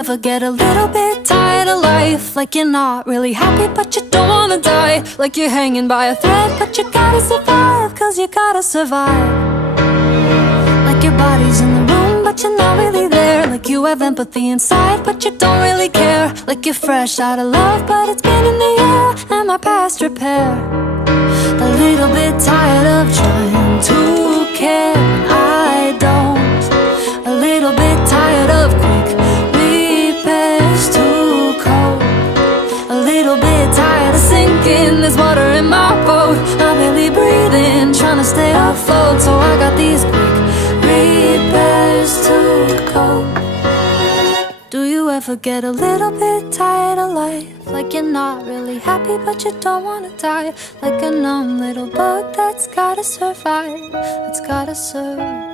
Ever get a little bit tired of life? Like you're not really happy but you don't wanna die. Like you're hanging by a thread but you gotta survive, cause you gotta survive. Like your body's in the room but you're not really there. Like you have empathy inside but you don't really care. Like you're fresh out of love but it's been in the air and my past repair. A little bit tired of trying to care, I don't. A little bit tired of quick repairs, too cold. A little bit tired of sinking, there's water in my boat. I'm barely breathing, trying to stay afloat. So I got these quick repairs, too cold. Do you ever get a little bit tired of life? Like you're not really happy but you don't wanna die. Like a numb little bug that's gotta survive, it's gotta survive.